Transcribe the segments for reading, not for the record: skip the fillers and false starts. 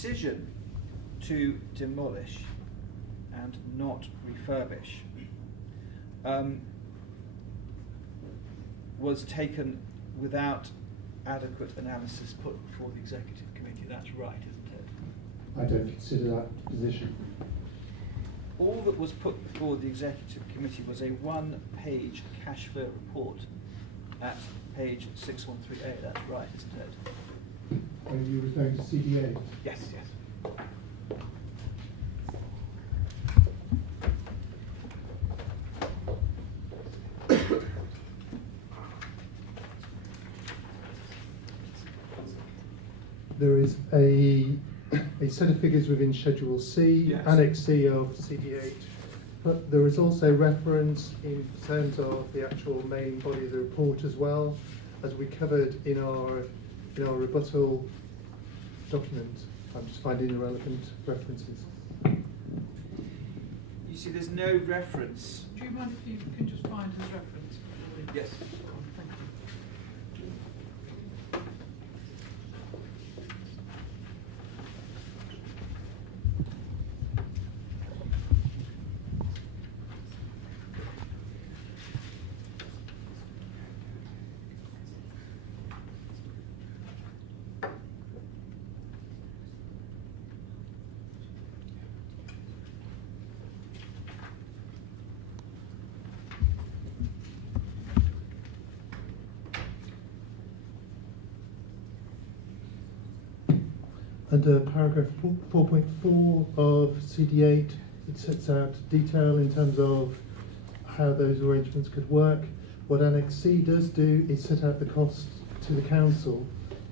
decision to demolish and not refurbish was taken without adequate analysis put before the executive committee. That's right, isn't it? I don't consider that position. All that was put before the executive committee was a one-page cash flow report at page 613A. That's right, isn't it? Are you referring to CD8? Yes, yes. There is a set of figures within Schedule C, yes. Annex C of CD8, but there is also reference in terms of the actual main body of the report as well, as we covered in our rebuttal document. I'm just finding irrelevant references. You see, there's no reference. Do you mind if you can just find his reference? Yes. Thank you. Under paragraph 4.4 of CD8, it sets out detail in terms of how those arrangements could work. What Annex C does do is set out the costs to the council.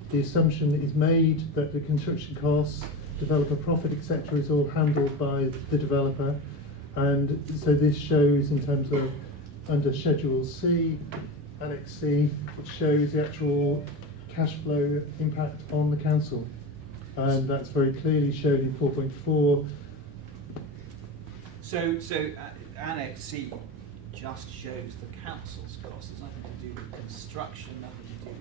The assumption is made that the construction costs, developer profit, etc., is all handled by the developer. And so this shows in terms of under Schedule C, Annex C, it shows the actual cash flow impact on the council. And that's very clearly shown in 4.4. So Annex C just shows the council's costs. There's nothing to do with construction, nothing to do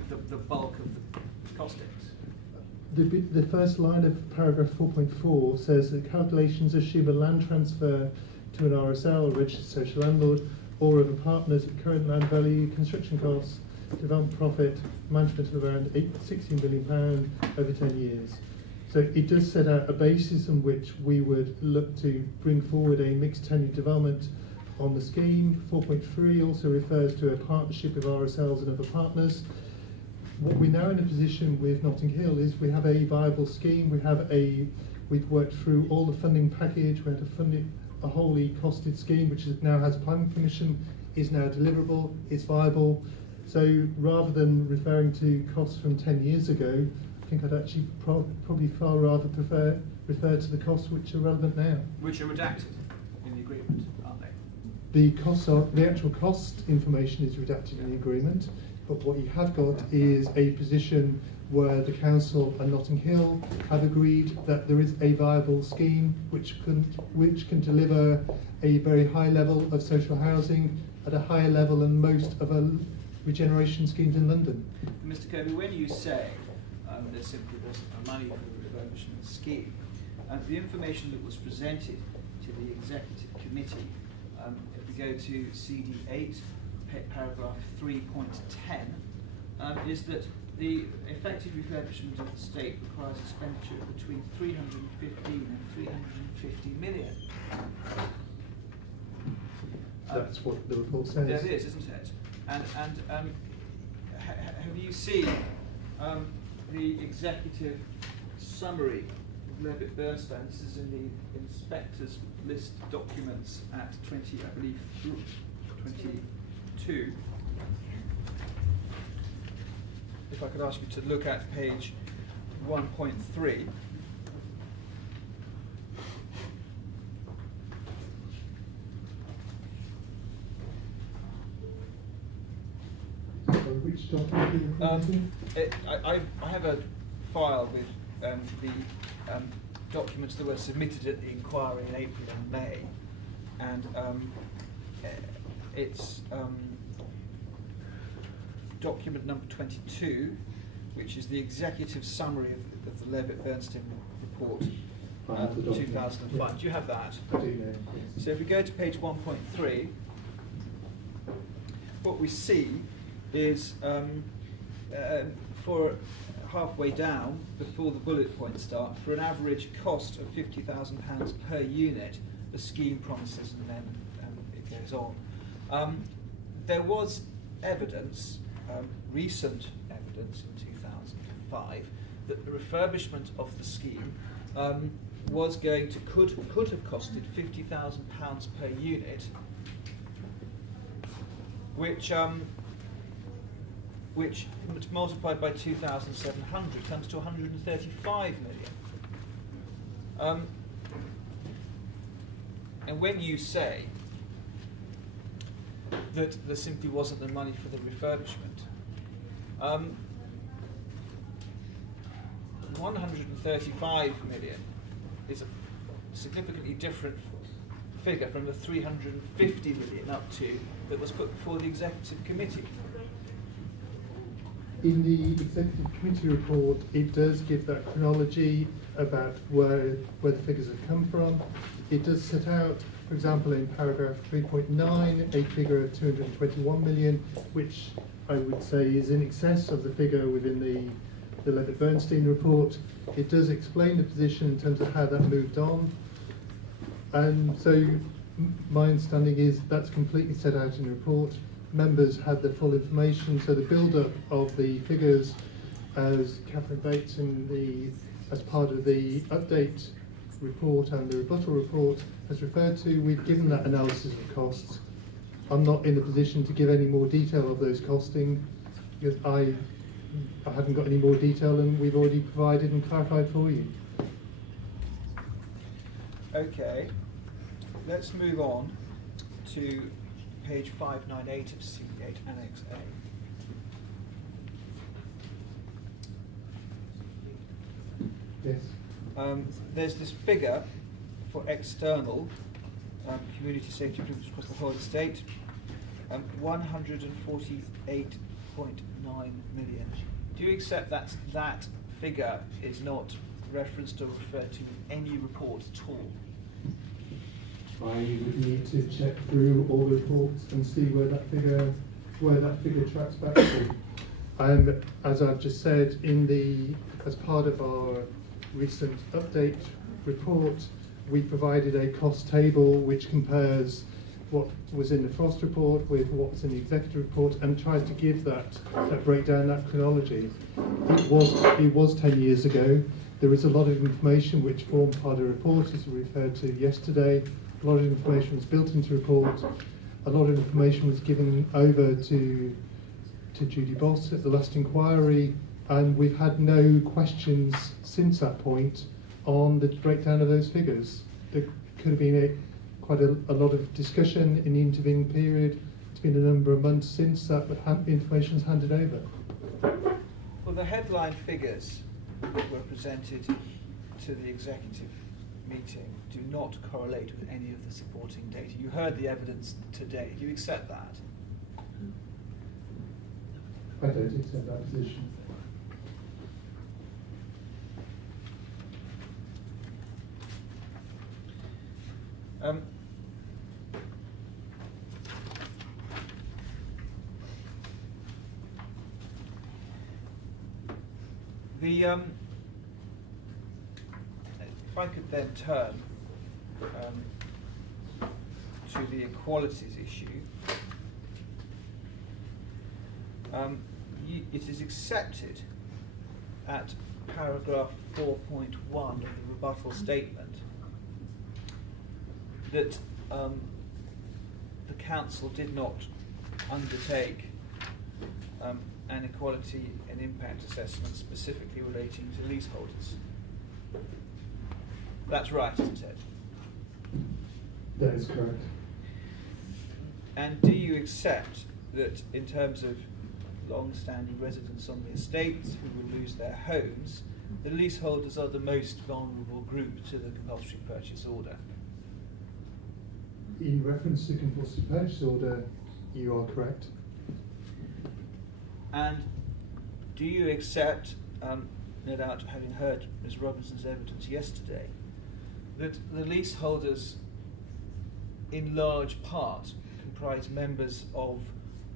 with the bulk of the costings. The first line of paragraph 4.4 says that calculations assume a land transfer to an RSL, a registered social landlord, or of a partner's current land value, construction costs, development profit, management of around £16 million over 10 years. So it does set out a basis on which we would look to bring forward a mixed tenure development on the scheme. 4.3 also refers to a partnership with RSLs and other partners. What we're now in a position with Notting Hill is we have a viable scheme. We've worked through all the funding package. We had to fund it, a wholly costed scheme, which now has planning permission, is now deliverable, is viable. So rather than referring to costs from 10 years ago, I think I'd actually probably far rather refer to the costs which are relevant now. Which are redacted in the agreement, aren't they? The actual cost information is redacted in the agreement, but what you have got is a position where the council and Notting Hill have agreed that there is a viable scheme which can deliver a very high level of social housing at a higher level than most of a regeneration schemes in London. Mr. Kirby, when you say there simply wasn't money for the refurbishment scheme, the information that was presented to the executive committee, if we go to CD8, paragraph 3.10, is that the effective refurbishment of the estate requires expenditure of between 315 and 350 million. That's what the report says. That is, isn't it? And have you seen the executive summary of Levitt Bernstein? This is in the inspector's list documents at 22. If I could ask you to look at page 1.3. Which document? I have a file with the documents that were submitted at the inquiry in April and May, and it's document number 22, which is the executive summary of the Levitt-Bernstein report, I have the document. 2005. Do you have that? I do know. Yes. So if we go to page 1.3, what we see is for halfway down, before the bullet points start, for an average cost of £50,000 per unit, the scheme promises, and then it goes on. There was evidence, recent evidence in 2005, that the refurbishment of the scheme was going to could have costed £50,000 per unit, which multiplied by 2,700 comes to 135 million. And when you say that there simply wasn't the money for the refurbishment, 135 million is a significantly different figure from the 350 million up to that was put before the executive committee. In the executive committee report, it does give that chronology about where the figures have come from. It does set out, for example, in paragraph 3.9, a figure of 221 million, which I would say is in excess of the figure within the Levitt-Bernstein report. It does explain the position in terms of how that moved on. And so my understanding is that's completely set out in the report. Members had the full information, so the build-up of the figures, as Catherine Bates as part of the update report and the rebuttal report has referred to, we've given that analysis of costs. I'm not in a position to give any more detail of those costing because I haven't got any more detail than we've already provided and clarified for you. Okay, let's move on to page 598 of C8 Annex A. Yes. There's this figure for external community safety improvements across the whole estate, 148.9 million. Do you accept that figure is not referenced or referred to in any report at all? I would need to check through all the reports and see where that figure tracks back to. As I've just said, as part of our recent update report, we provided a cost table which compares what was in the Frost report with what's in the executive report and tries to give that breakdown, that chronology. It was 10 years ago. There is a lot of information which formed part of the report, as we referred to yesterday. A lot of information was built into the report. A lot of information was given over to Judy Boss at the last inquiry, and we've had no questions since that point on the breakdown of those figures. There could have been quite a lot of discussion in the intervening period. It's been a number of months since that information was handed over. Well, the headline figures that were presented to the executive meeting do not correlate with any of the supporting data. You heard the evidence today. Do you accept that? I don't accept that position. If I could then turn to the equalities issue, it is accepted at paragraph 4.1 of the rebuttal statement that the council did not undertake an equality and impact assessment specifically relating to leaseholders. That's right, isn't it? That is correct. And do you accept that in terms of long-standing residents on the estates who will lose their homes, the leaseholders are the most vulnerable group to the compulsory purchase order? In reference to compulsory purchase order, you are correct. And do you accept, no doubt having heard Ms. Robinson's evidence yesterday, that the leaseholders in large part comprise members of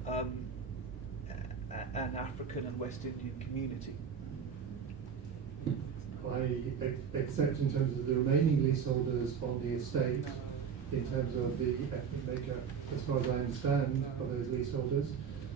an African and West Indian community? I accept in terms of the remaining leaseholders on the estate, in terms of the ethnic makeup, as far as I understand, of those leaseholders.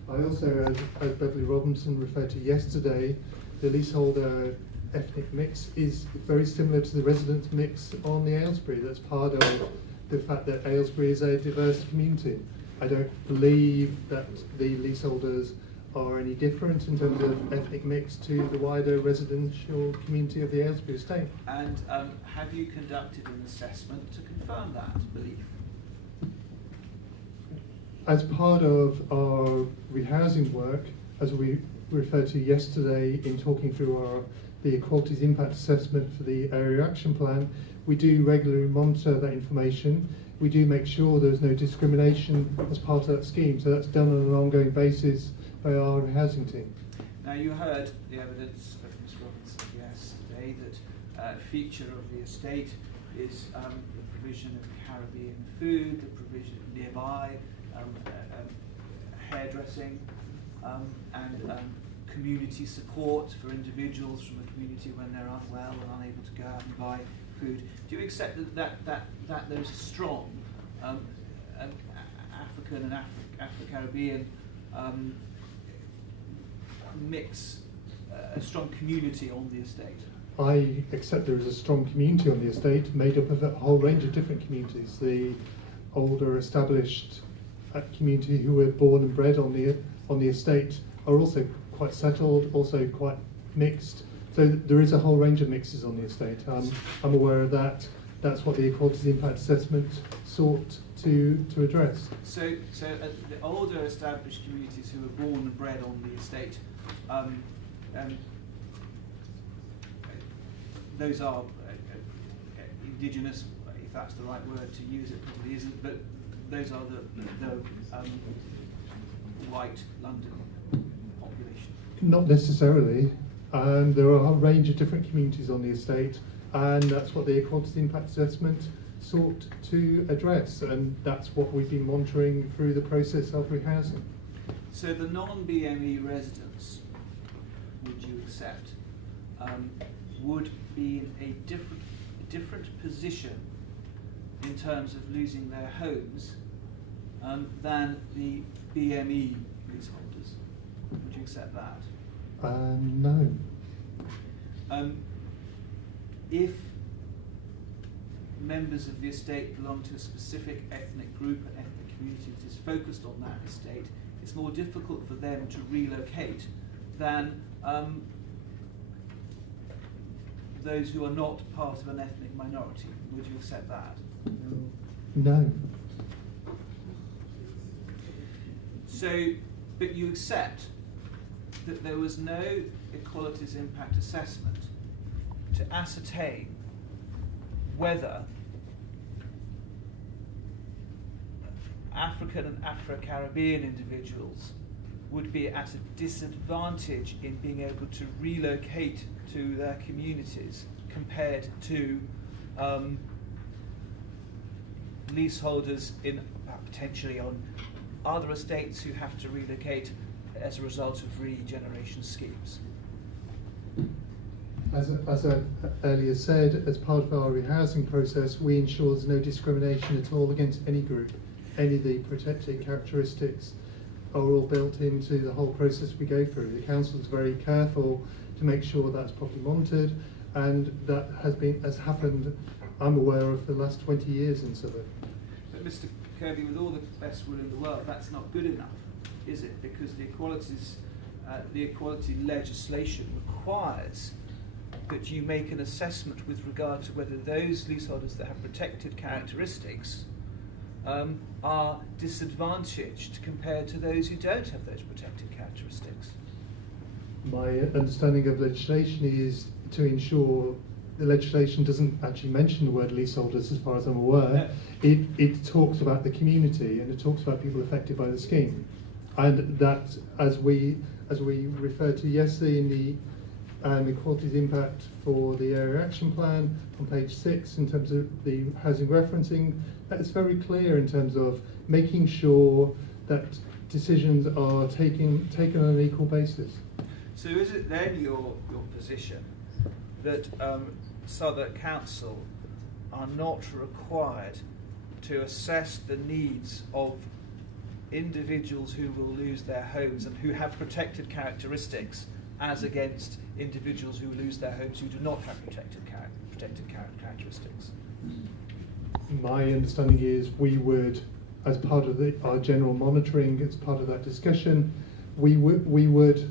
I also, as Beverly Robinson referred to yesterday, the leaseholder ethnic mix is very similar to the residence mix on the Aylesbury. That's part of the fact that Aylesbury is a diverse community. I don't believe that the leaseholders are any different in terms of ethnic mix to the wider residential community of the Aylesbury estate. And have you conducted an assessment to confirm that belief? As part of our rehousing work, as we referred to yesterday in talking through the Equalities Impact Assessment for the Area Action Plan, we do regularly monitor that information. We do make sure there's no discrimination as part of that scheme, so that's done on an ongoing basis by our housing team. Now, you heard the evidence of Ms. Robinson yesterday that a feature of the estate is the provision of Caribbean food, the provision nearby, hairdressing, and community support for individuals from a community when they're unwell and unable to go out and buy food. Do you accept that there's a strong African and Afro-Caribbean mix, a strong community on the estate? I accept there is a strong community on the estate made up of a whole range of different communities. The older established community who were born and bred on the estate are also quite settled, also quite mixed. So there is a whole range of mixes on the estate. I'm aware of that. That's what the Equalities Impact Assessment sought to address. So the older established communities who were born and bred on the estate, those are indigenous, if that's the right word to use. It probably isn't, but those are the white London population. Not necessarily. There are a whole range of different communities on the estate, and that's what the Equalities Impact Assessment sought to address, and that's what we've been monitoring through the process of rehousing. So the non-BME residents, would you accept, would be in a different position in terms of losing their homes than the BME leaseholders? Would you accept that? No. If members of the estate belong to a specific ethnic group and ethnic community that is focused on that estate, it's more difficult for them to relocate than those who are not part of an ethnic minority. Would you accept that? No. So, but you accept that there was no Equalities Impact Assessment to ascertain whether African and Afro-Caribbean individuals would be at a disadvantage in being able to relocate to their communities compared to leaseholders in potentially on other estates who have to relocate as a result of regeneration schemes. As I earlier said, as part of our rehousing process, we ensure there's no discrimination at all against any group. Any of the protected characteristics are all built into the whole process we go through. The council is very careful to make sure that's properly monitored, and that has happened, I'm aware of, for the last 20 years in Southwark. But Mr. Kirby, with all the best will in the world, that's not good enough, is it? Because the equality legislation requires that you make an assessment with regard to whether those leaseholders that have protected characteristics are disadvantaged compared to those who don't have those protected characteristics. My understanding of legislation is to ensure the legislation doesn't actually mention the word leaseholders, as far as I'm aware. No. It talks about the community, and it talks about people affected by the scheme. And that, as we referred to yesterday in the equalities impact for the area action plan on page 6, in terms of the housing referencing, that is very clear in terms of making sure that decisions are taken on an equal basis. So is it then your position that Southwark Council are not required to assess the needs of individuals who will lose their homes and who have protected characteristics as against individuals who lose their homes who do not have protected characteristics? My understanding is we would, as part of our general monitoring, as part of that discussion, we would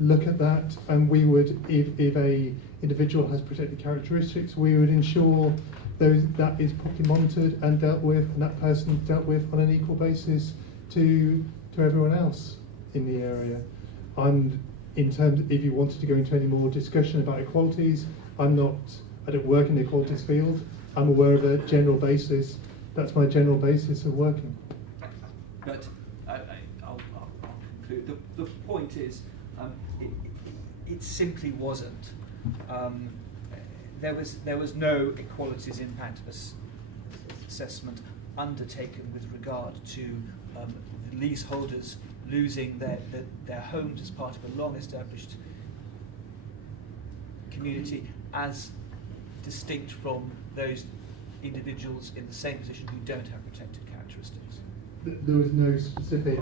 look at that, and we would, if a individual has protected characteristics, we would ensure that is properly monitored and dealt with, and that person is dealt with on an equal basis to everyone else in the area. And in terms, if you wanted to go into any more discussion about equalities, I don't work in the equalities field. I'm aware of a general basis. That's my general basis of working. But I'll conclude. The point is, it simply wasn't. There was no equalities impact assessment undertaken with regard to the leaseholders losing their homes as part of a long-established community, as distinct from those individuals in the same position who don't have protected characteristics. There was no specific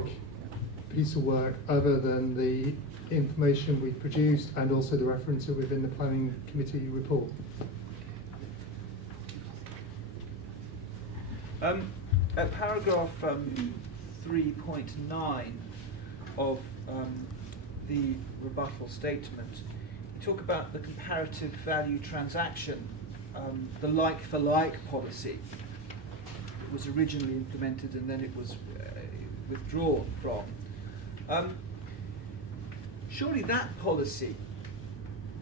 piece of work other than the information we produced and also the reference within the planning committee report. At paragraph 3.9 of the rebuttal statement, you talk about the comparative value transaction, the like-for-like policy that was originally implemented and then it was withdrawn from. Surely that policy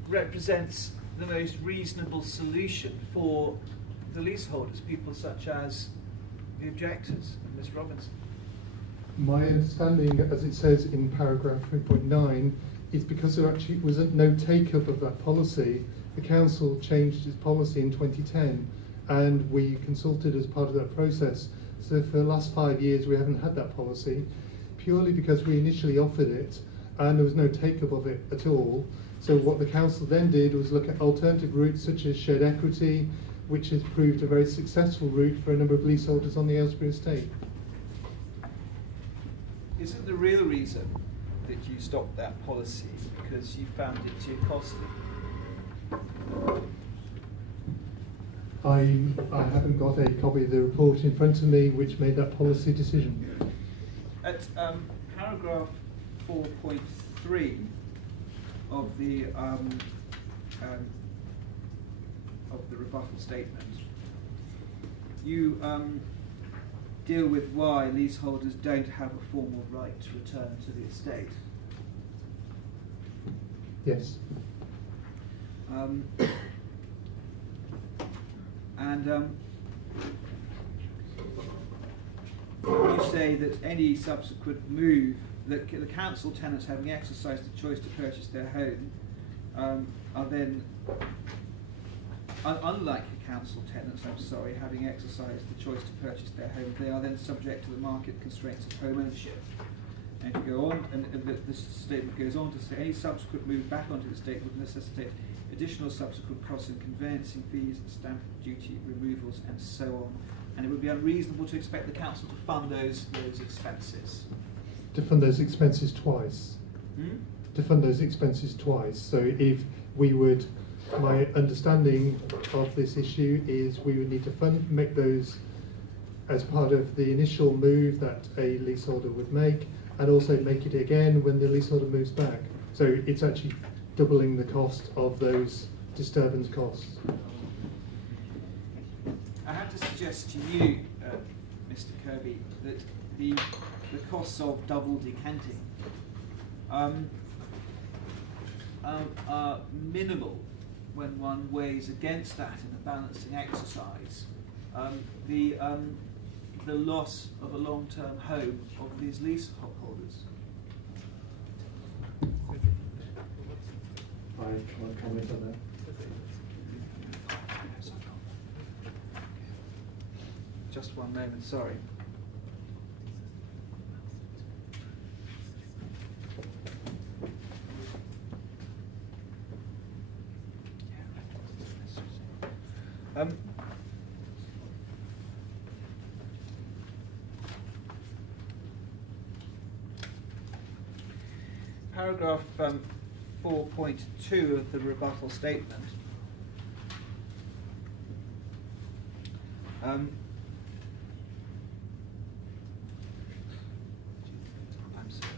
represents the most reasonable solution for the leaseholders, people such as the objectors, Ms. Robinson. My understanding, as it says in paragraph 3.9, is because there actually was no take-up of that policy. The council changed its policy in 2010, and we consulted as part of that process. So for the last 5 years, we haven't had that policy, purely because we initially offered it, and there was no take-up of it at all. So what the council then did was look at alternative routes such as shared equity, which has proved a very successful route for a number of leaseholders on the Aylesbury estate. Isn't the real reason that you stopped that policy because you found it too costly? I haven't got a copy of the report in front of me which made that policy decision. At paragraph 4.3 of the rebuttal statement, you deal with why leaseholders don't have a formal right to return to the estate. Yes. You say that any subsequent move, that the council tenants having exercised the choice to purchase their home are then, unlike the council tenants, having exercised the choice to purchase their home, they are then subject to the market constraints of home ownership. And you go on, and this statement goes on to say any subsequent move back onto the estate would necessitate additional subsequent costs in conveyancing fees, stamp duty removals, and so on. And it would be unreasonable to expect the council to fund those expenses. To fund those expenses twice. To fund those expenses twice. So if we would, my understanding of this issue is we would need to make those as part of the initial move that a leaseholder would make, and also make it again when the leaseholder moves back. So it's actually doubling the cost of those disturbance costs. I have to suggest to you, Mr. Kirby, that the costs of double decanting are minimal when one weighs against that in a balancing exercise the the loss of a long-term home of these leaseholders? I can't comment on that. Just one moment, sorry. Paragraph 4.2 of the rebuttal statement. I'm sorry.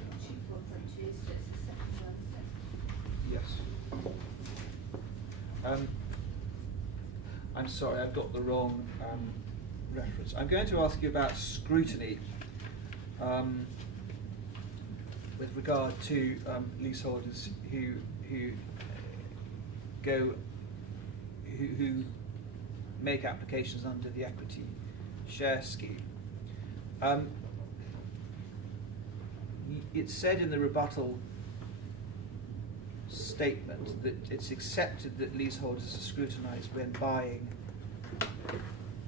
Yes. I'm sorry, I've got the wrong reference. I'm going to ask you about scrutiny with regard to leaseholders who make applications under the equity share scheme. It's said in the rebuttal statement that it's accepted that leaseholders are scrutinised when buying.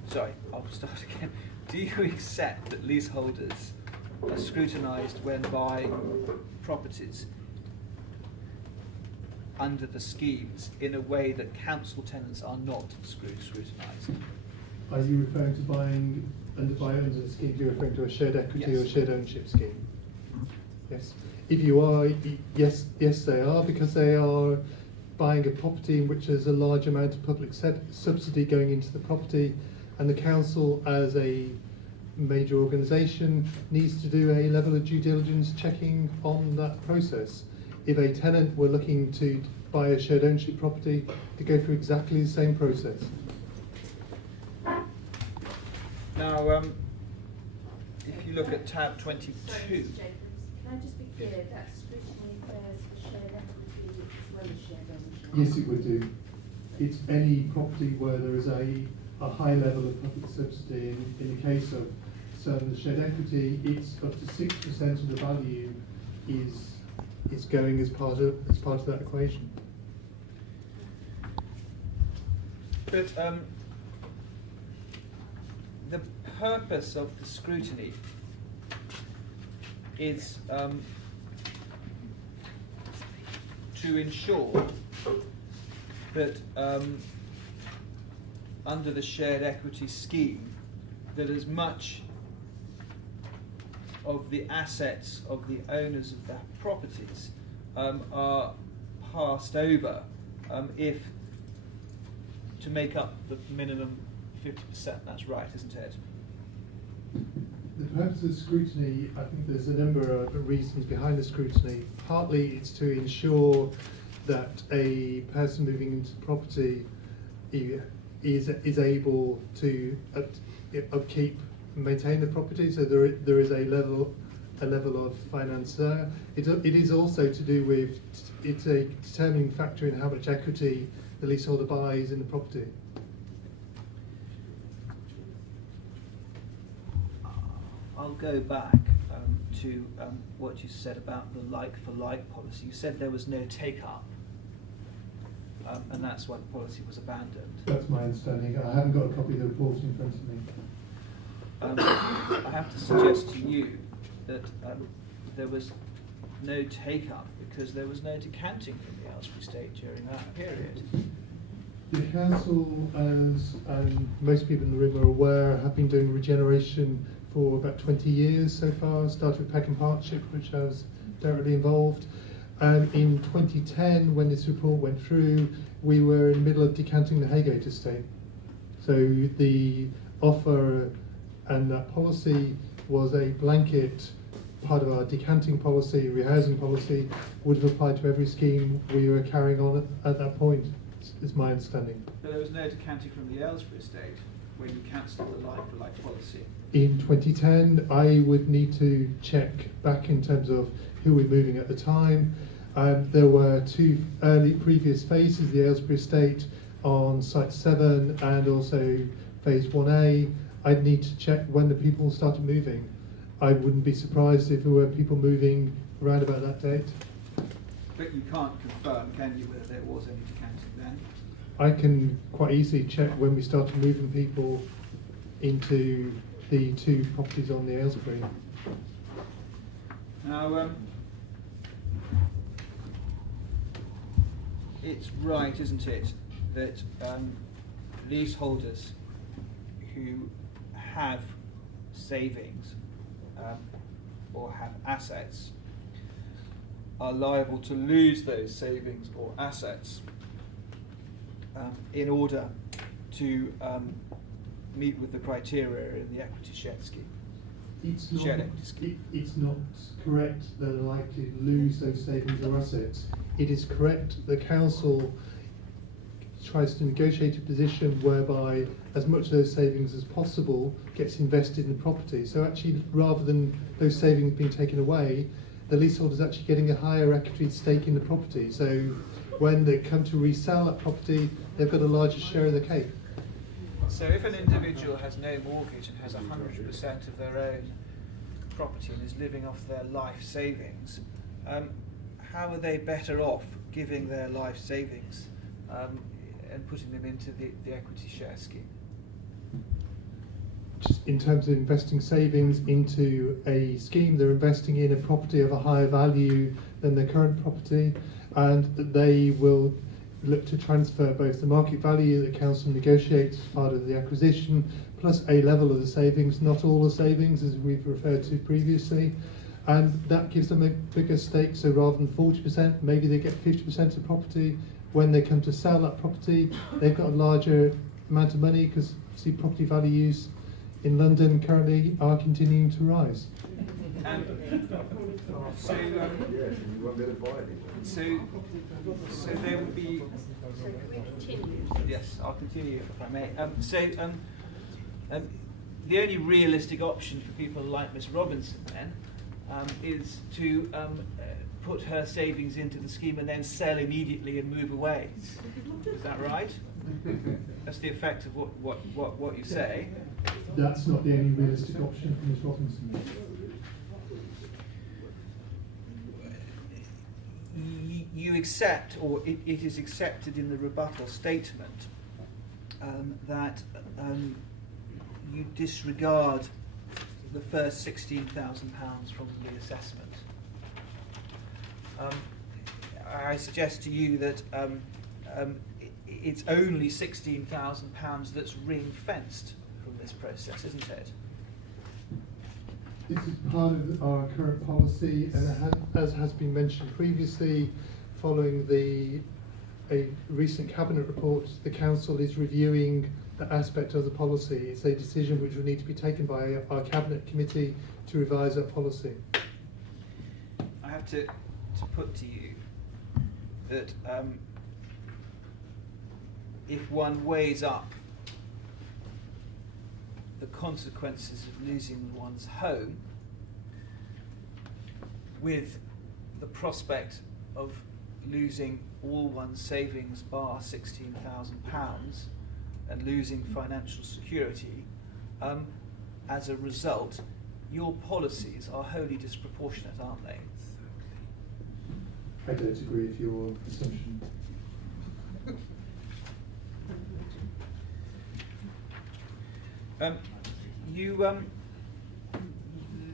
Sorry, I'll start again. Do you accept that leaseholders are scrutinised when buying properties under the schemes in a way that council tenants are not scrutinised? Are you referring to buying under the scheme? You're referring to a shared equity Yes. or shared ownership scheme? Yes. If you are, yes, they are, because they are buying a property in which there's a large amount of public subsidy going into the property, and the council, as a major organisation, needs to do a level of due diligence checking on that process. If a tenant were looking to buy a shared ownership property, to go through exactly the same process. Now, if you look at tab 22. Sorry, Mr. Jacobs, can I just be clear that scrutiny occurs for shared equity as well as shared ownership? Yes, it would do. It's any property where there is a high level of public subsidy. In the case of the shared equity, it's up to 6% of the value is going as part of that equation. But the purpose of the scrutiny is to ensure that under the shared equity scheme, that as much of the assets of the owners of their properties are passed over if to make up the minimum 50%. That's right, isn't it? The purpose of scrutiny, I think there's a number of reasons behind the scrutiny. Partly it's to ensure that a person moving into property is able to upkeep and maintain the property, so there is a level of finance there. It is also to do with, it's a determining factor in how much equity the leaseholder buys in the property. I'll go back to what you said about the like-for-like policy. You said there was no take-up, and that's why the policy was abandoned. That's my understanding. I haven't got a copy of the report in front of me. I have to suggest to you that there was no take-up because there was no decanting from the Aylesbury estate during that period. The council, as most people in the room are aware, have been doing regeneration for about 20 years so far. Started with Peckham Partnership, which I was directly involved. In 2010, when this report went through, we were in the middle of decanting the Haygate estate. So the offer and that policy was a blanket part of our decanting policy, rehousing policy, would have applied to every scheme we were carrying on at that point, is my understanding. But there was no decanting from the Aylesbury estate when you cancelled the like-for-like policy. In 2010, I would need to check back in terms of who we're moving at the time. There were two previous phases, the Aylesbury estate on Site 7 and also Phase 1A. I'd need to check when the people started moving. I wouldn't be surprised if there were people moving around about that date. But you can't confirm, can you, whether there was any decanting then? I can quite easily check when we started moving people into the 2 properties on the Aylesbury. Now, it's right, isn't it, that leaseholders who have savings or have assets are liable to lose those savings or assets in order to meet with the criteria in the equity share scheme. It's not correct that they're likely to lose those savings or assets. It is correct the council tries to negotiate a position whereby as much of those savings as possible gets invested in the property. So actually, rather than those savings being taken away, the leaseholder is actually getting a higher equity stake in the property. So when they come to resell that property, they've got a larger share of the cake. So if an individual has no mortgage and has 100% of their own property and is living off their life savings, how are they better off giving their life savings and putting them into the equity share scheme? Just in terms of investing savings into a scheme, they're investing in a property of a higher value than their current property, and they will look to transfer both the market value that council negotiates as part of the acquisition, plus a level of the savings, not all the savings as we've referred to previously, and that gives them a bigger stake. So rather than 40%, maybe they get 50% of property. When they come to sell that property, they've got a larger amount of money, because obviously property values in London currently are continuing to rise. So there would be. So can we continue? Yes, I'll continue if I may. The only realistic option for people like Miss Robinson then is to put her savings into the scheme and then sell immediately and move away. Is that right? That's the effect of what you say. That's not the only realistic option for Ms Robinson. You accept, or it is accepted in the rebuttal statement, that you disregard the first £16,000 from the reassessment. I suggest to you that it's only £16,000 that's ring-fenced from this process, isn't it? This is part of our current policy, and as has been mentioned previously, following a recent cabinet report, the council is reviewing that aspect of the policy. It's a decision which will need to be taken by our cabinet committee to revise that policy. I have to put to you that if one weighs up the consequences of losing one's home with the prospect of losing all one's savings bar £16,000 and losing financial security, as a result, your policies are wholly disproportionate, aren't they? I don't agree with your assumption.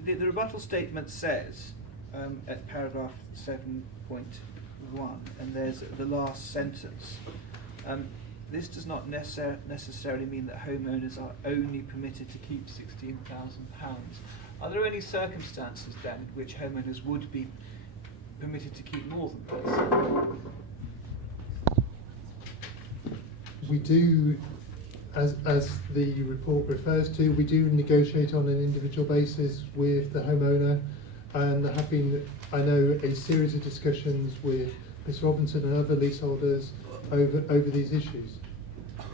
The rebuttal statement says at paragraph 7.1, and there's the last sentence, this does not necessarily mean that homeowners are only permitted to keep £16,000. Are there any circumstances then which homeowners would be permitted to keep more than this? We do, as the report refers to, we do negotiate on an individual basis with the homeowner, and there have been, I know, a series of discussions with Ms Robinson and other leaseholders over these issues.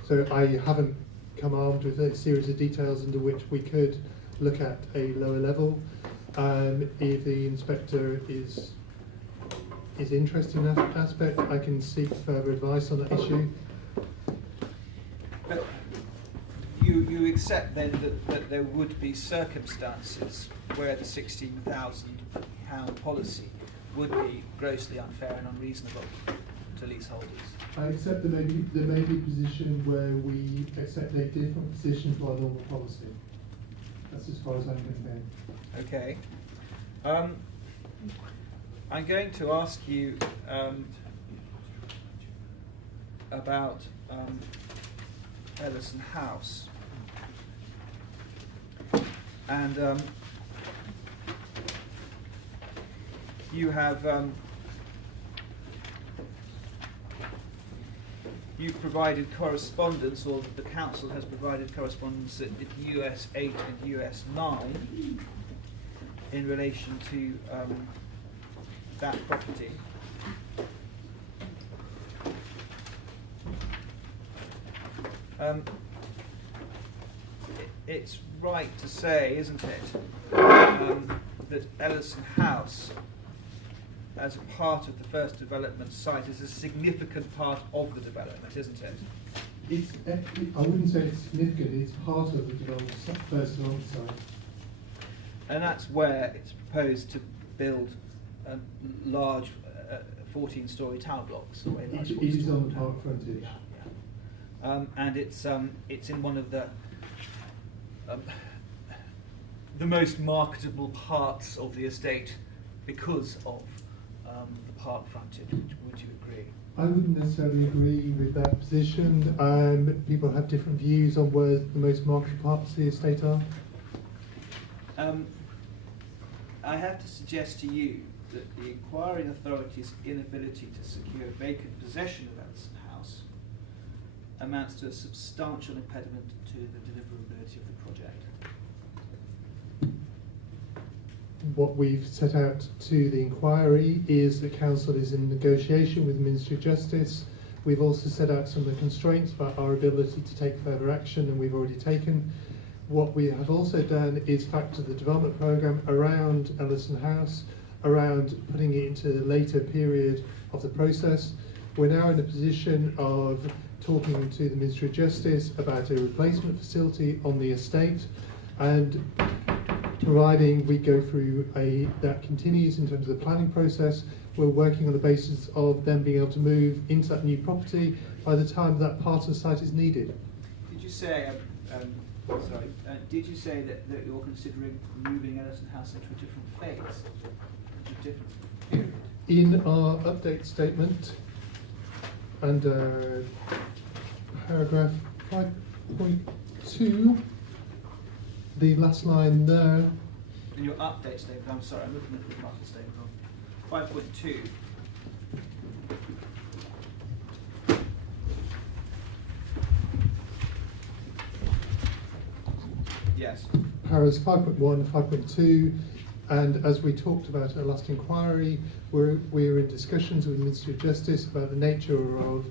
So I haven't come armed with a series of details under which we could look at a lower level. If the inspector is interested in that aspect, I can seek further advice on that issue. But you accept then that there would be circumstances where the £16,000 policy would be grossly unfair and unreasonable to leaseholders? I accept there may be a position where we accept a different position to our normal policy. That's as far as I'm going to go. Okay. I'm going to ask you about Ellison House. And you have you've provided correspondence, or the council has provided correspondence at US 8 and US 9 in relation to that property. It's right to say, isn't it, that Ellison House, as a part of the first development site, is a significant part of the development, isn't it? It's, I wouldn't say it's significant, it's part of the development, first development site. And that's where it's proposed to build large 14-storey tower blocks. It is on the park frontage. Yeah. And it's in one of the most marketable parts of the estate because of the park frontage. Would you agree? I wouldn't necessarily agree with that position. People have different views on where the most marketable parts of the estate are. I have to suggest to you that the inquiring authority's inability to secure vacant possession of Ellison House amounts to a substantial impediment to the deliverability of the project. What we've set out to the inquiry is the council is in negotiation with the Ministry of Justice. We've also set out some of the constraints about our ability to take further action, and we've already taken. What we have also done is factor the development programme around Ellison House, around putting it into the later period of the process. We're now in a position of talking to the Ministry of Justice about a replacement facility on the estate, and providing we go through that continues in terms of the planning process, we're working on the basis of them being able to move into that new property by the time that part of the site is needed. Did you say, did you say that you're considering moving Ellison House into a different phase, into a different period? In our update statement, under paragraph 5.2, the last line there. In your update statement, I'm sorry, I'm looking at the market statement wrong. 5.2. Yes. Paras 5.1, 5.2, and as we talked about at our last inquiry, we're in discussions with the Ministry of Justice about the nature of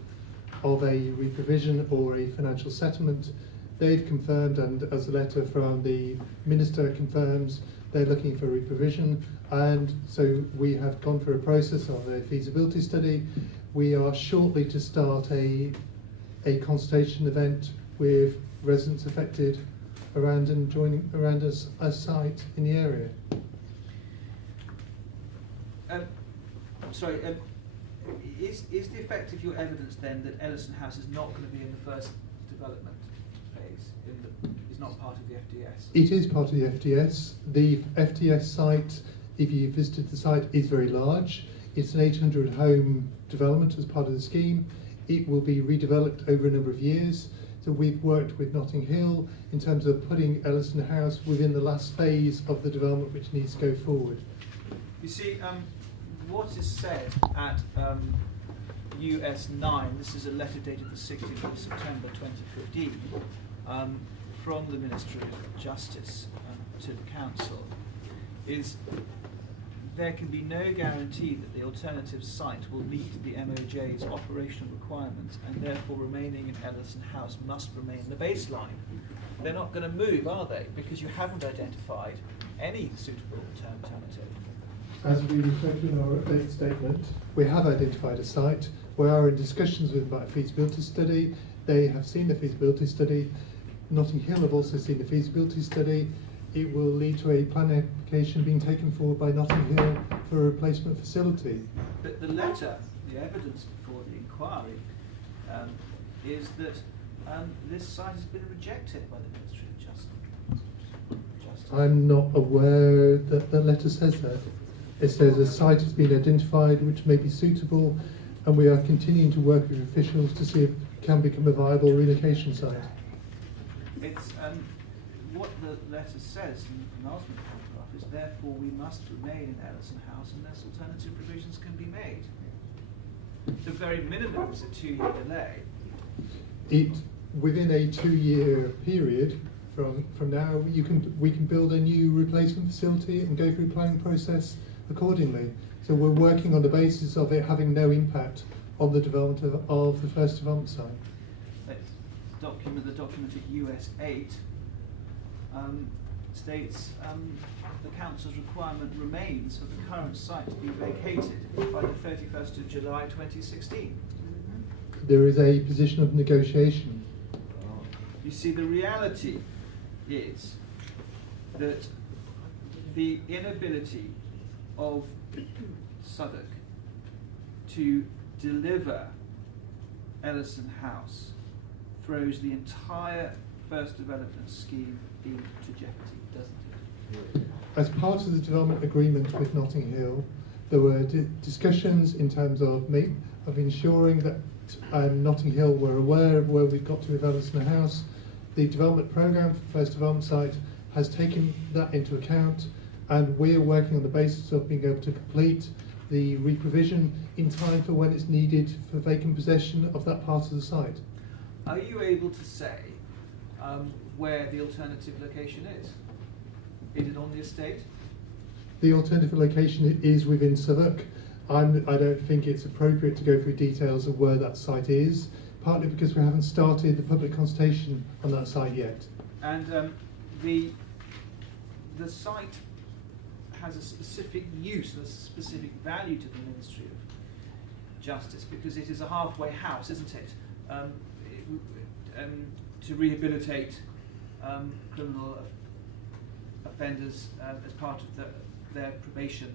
a reprovision or a financial settlement. They've confirmed, and as the letter from the Minister confirms, they're looking for reprovision, and so we have gone through a process of a feasibility study. We are shortly to start a consultation event with residents affected around and joining around a site in the area. Is the effect of your evidence then that Ellison House is not going to be in the first development phase, is not part of the FDS? It is part of the FDS. The FDS site, if you visited the site, is very large. It's an 800 home development as part of the scheme. It will be redeveloped over a number of years. So we've worked with Notting Hill in terms of putting Ellison House within the last phase of the development which needs to go forward. You see, what is said at US 9, this is a letter dated the 16th of September 2015, from the Ministry of Justice to the Council, is there can be no guarantee that the alternative site will meet the MOJ's operational requirements, and therefore remaining in Ellison House must remain the baseline. They're not going to move, are they? Because you haven't identified any suitable alternative. As we referred to in our update statement, we have identified a site. We are in discussions with about a feasibility study. They have seen the feasibility study. Notting Hill have also seen the feasibility study. It will lead to a planning application being taken forward by Notting Hill for a replacement facility. But the letter, the evidence before the inquiry, is that this site has been rejected by the Ministry of Justice. I'm not aware that the letter says that. It says a site has been identified which may be suitable, and we are continuing to work with officials to see if it can become a viable relocation site. It's what the letter says in the penultimate paragraph is therefore we must remain in Ellison House unless alternative provisions can be made. The very minimum is a 2-year delay. Within a 2-year period from now, we can build a new replacement facility and go through the planning process accordingly. So we're working on the basis of it having no impact on the development of the first development site. The document at US 8 states the council's requirement remains for the current site to be vacated by the 31st of July 2016. There is a position of negotiation. You see, the reality is that the inability of Southwark to deliver Ellison House throws the entire first development scheme into jeopardy, doesn't it? As part of the development agreement with Notting Hill, there were discussions in terms of ensuring that Notting Hill were aware of where we got to with Ellison House. The development programme for the first development site has taken that into account, and we're working on the basis of being able to complete the reprovision in time for when it's needed for vacant possession of that part of the site. Are you able to say where the alternative location is? Is it on the estate? The alternative location is within Southwark. I don't think it's appropriate to go through details of where that site is, partly because we haven't started the public consultation on that site yet. And the site has a specific use, a specific value to the Ministry of Justice, because it is a halfway house, isn't it? To rehabilitate criminal offenders as part of their probation,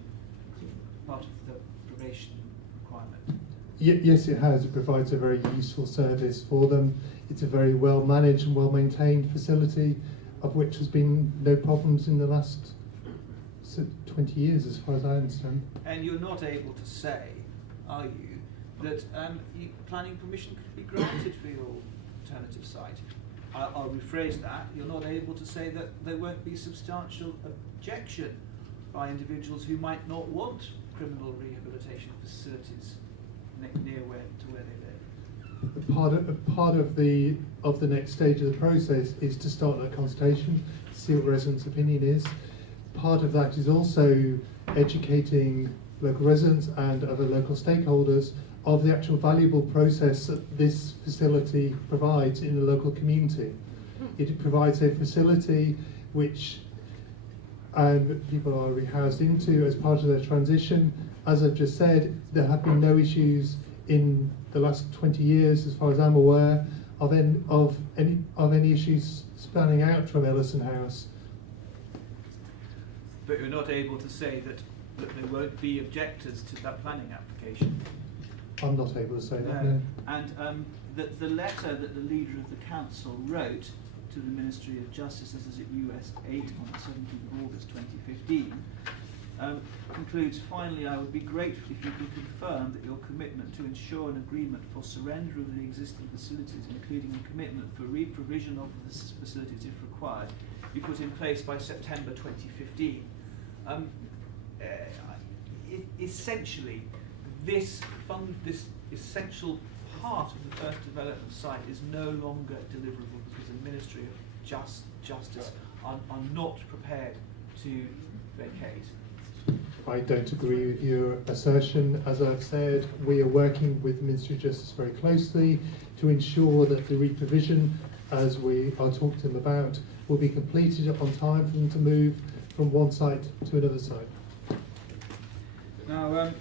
part of the probation requirement. Yes, it has. It provides a very useful service for them. It's a very well managed and well maintained facility, of which has been no problems in the last 20 years, as far as I understand. And you're not able to say, are you, that planning permission could be granted for your alternative site? I'll rephrase that. You're not able to say that there won't be substantial objection by individuals who might not want criminal rehabilitation facilities near to where they live. Part of the next stage of the process is to start that consultation, to see what residents' opinion is. Part of that is also educating local residents and other local stakeholders of the actual valuable process that this facility provides in the local community. It provides a facility which people are rehoused into as part of their transition. As I've just said, there have been no issues in the last 20 years, as far as I'm aware, of any issues spanning out from Ellison House. But you're not able to say that there won't be objectors to that planning application. I'm not able to say that, no. And the letter that the leader of the council wrote to the Ministry of Justice, this is at US 8 on the 17th of August 2015, concludes, finally, I would be grateful if you could confirm that your commitment to ensure an agreement for surrender of the existing facilities, including a commitment for reprovision of the facilities if required, be put in place by September 2015. Essentially, this essential part of the first development site is no longer deliverable because the Ministry of Justice are not prepared to vacate. I don't agree with your assertion. As I've said, we are working with the Ministry of Justice very closely to ensure that the reprovision, as we are talking to them about, will be completed on time for them to move from one site to another site. Now,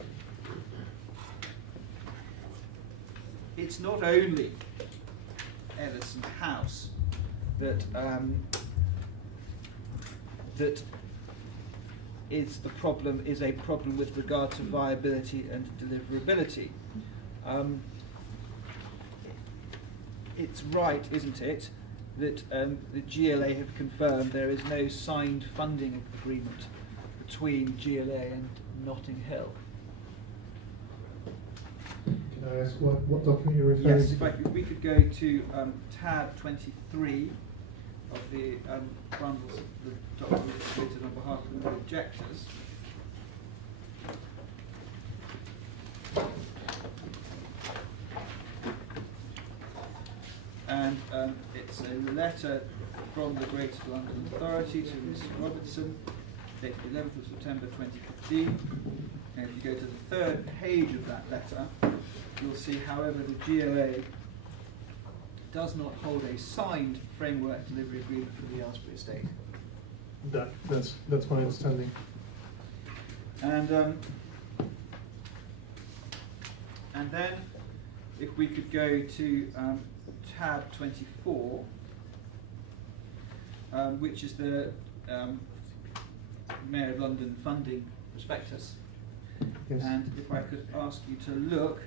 it's not only Ellison House that that is a problem with regard to viability and deliverability. It's right, isn't it, that the GLA have confirmed there is no signed funding agreement between GLA and Notting Hill. Can I ask what document you're referring Yes, to? if we could go to tab 23 of the bundles of the documents created on behalf of the objectors. And it's a letter from the Greater London Authority to Ms Robertson, dated 11th of September 2015. And if you go to the third page of that letter, you'll see, however, the GLA does not hold a signed framework delivery agreement for the Aylesbury estate. That's my understanding. And then, if we could go to tab 24, which is the Mayor of London funding prospectus. Yes. And if I could ask you to look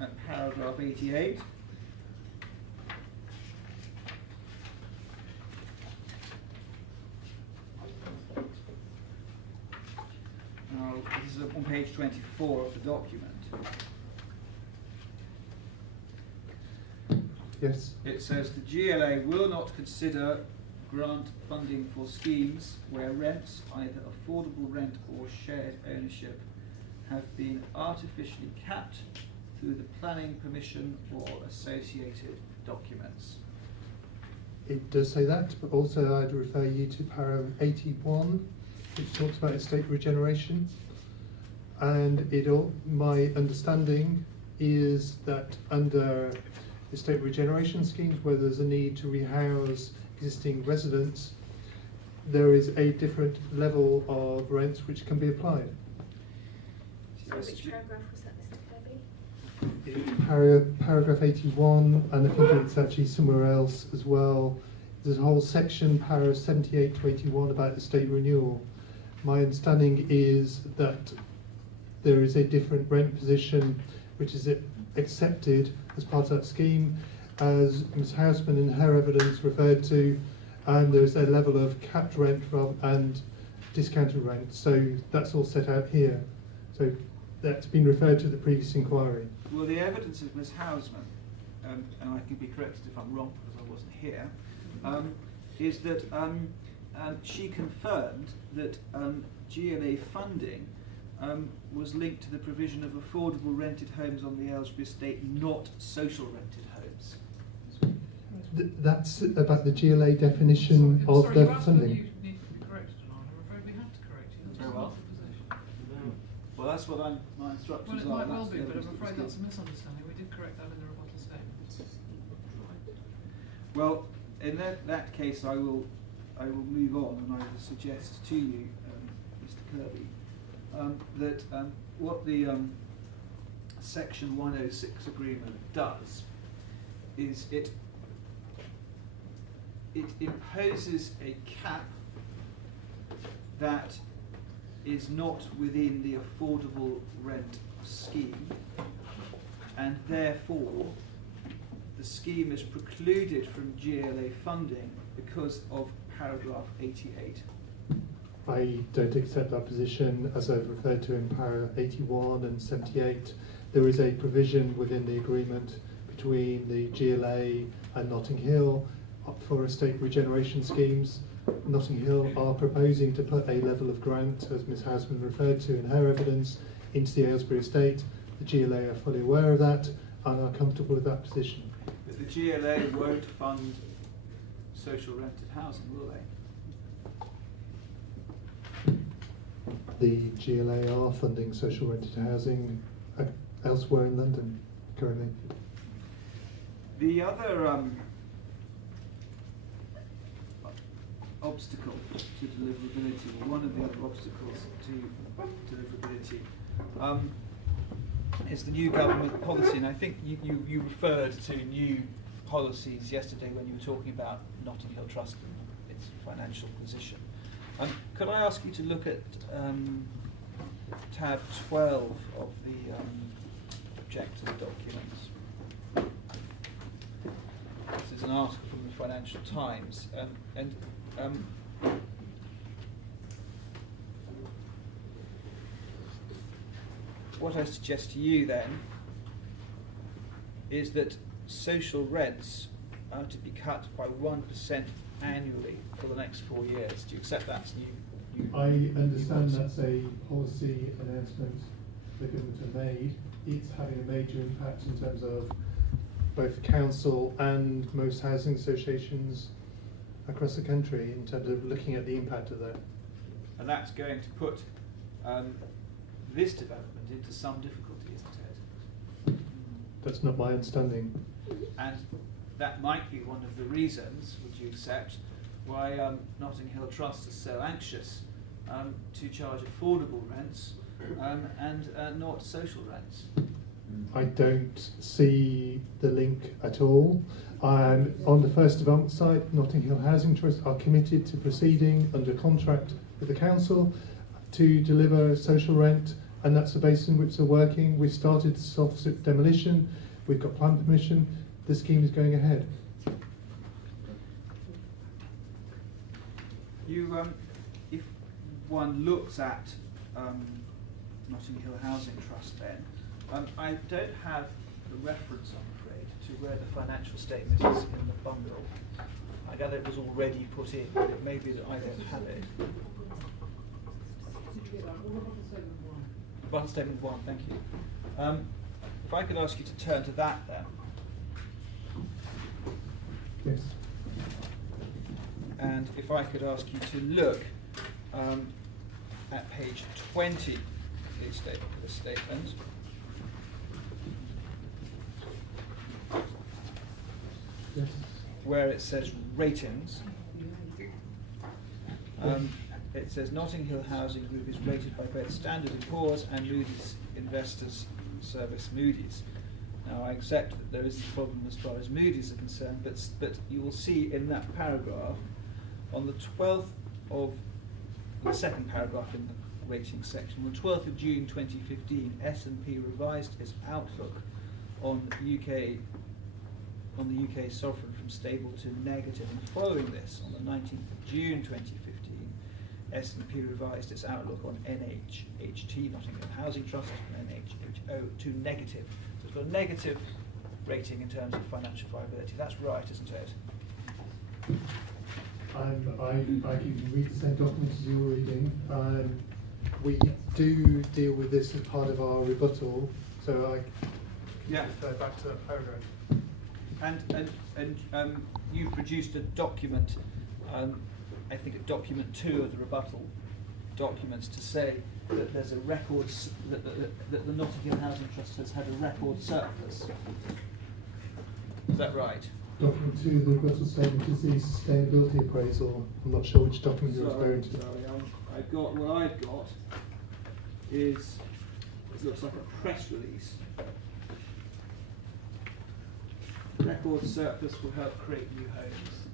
at paragraph 88. Now, this is on page 24 of the document. Yes. It says the GLA will not consider grant funding for schemes where rents, either affordable rent or shared ownership, have been artificially capped through the planning permission or associated documents. It does say that, but also I'd refer you to paragraph 81, which talks about estate regeneration. And my understanding is that under estate regeneration schemes, where there's a need to rehouse existing residents, there is a different level of rents which can be applied. So which paragraph was that, Mr. Kirby? Paragraph 81, and I think it's actually somewhere else as well. There's a whole section, paragraph 78 to 81, about estate renewal. My understanding is that there is a different rent position which is accepted as part of that scheme, as Ms Houseman in her evidence referred to, and there's a level of capped rent and discounted rent. So that's all set out here. So that's been referred to the previous inquiry. Well, the evidence of Ms Houseman, and I can be corrected if I'm wrong because I wasn't here, is that she confirmed that GLA funding was linked to the provision of affordable rented homes on the Aylesbury estate, not social rented homes. That's about the GLA definition Sorry, of the you asked whether funding. you need to be corrected or not. I'm afraid we have to correct you. That's Very just well. not the position. Well, that's what my Well, instructions it are. might and well that's be, the but I'm evidence afraid that that's was a misunderstanding. We did correct that in the rebuttal statement. given. Well, in that case, I will move on, and I will suggest to you, Mr. Kirby, that what the Section 106 agreement does is it imposes a cap that is not within the affordable rent scheme, and therefore the scheme is precluded from GLA funding because of paragraph 88. I don't accept that position. As I've referred to in paragraph 81 and 78, there is a provision within the agreement between the GLA and Notting Hill for estate regeneration schemes. Notting Hill are proposing to put a level of grant, as Ms Houseman referred to in her evidence, into the Aylesbury estate. The GLA are fully aware of that and are comfortable with that position. But the GLA won't fund social rented housing, will they? The GLA are funding social rented housing elsewhere in London currently. The other obstacle to deliverability, or one of the other obstacles to deliverability, is the new government policy. And I think you referred to new policies yesterday when you were talking about Notting Hill Trust and its financial position. Could I ask you to look at tab 12 of the objector documents? This is an article from the Financial Times, and what I suggest to you then is that social rents are to be cut by 1% annually for the next 4 years. Do you accept that? I understand that's a policy announcement the government have made. It's having a major impact in terms of both the council and most housing associations across the country in terms of looking at the impact of that. And that's going to put this development into some difficulty, isn't it? That's not my understanding. And that might be one of the reasons, would you accept, why Notting Hill Trust is so anxious to charge affordable rents and not social rents. I don't see the link at all. On the first development site, Notting Hill Housing Trust are committed to proceeding under contract with the council to deliver social rent, and that's the basis in which they're working. We've started soft demolition, we've got plan permission, the scheme is going ahead. If one looks at Notting Hill Housing Trust then, I don't have the reference, I'm afraid, to where the financial statement is in the bundle. I gather it was already put in, but it may be that I don't have it. Bundle statement 1, thank you. If I could ask you to turn to that then. Yes. And if I could ask you to look at page 20 of the statement. Yes. Where it says ratings. It says Notting Hill Housing Group is rated by both Standard & Poor's and Moody's Investors Service Moody's. Now I accept that there is a problem as far as Moody's are concerned, but you will see in that paragraph, on the 12th of the second paragraph in the rating section, on the 12th of June 2015, S&P revised its outlook on the UK sovereign from stable to negative, and following this, on the 19th of June 2015, S&P revised its outlook on NHHT, Notting Hill Housing Trust, and NHHO to negative. So it's got a negative rating in terms of financial viability. That's right, isn't it? I can read the same document as you're reading. We do deal with this as part of our rebuttal, so I can refer back to that paragraph. And you produced a document, I think at document 2 of the rebuttal documents, to say that there's a record, that the Notting Hill Housing Trust has had a record surplus. Is that right? Document 2 of the rebuttal statement is the sustainability appraisal. I'm not sure which document you're referring to. I've got, what I've got is, it looks like a press release. Record surplus will help create new homes.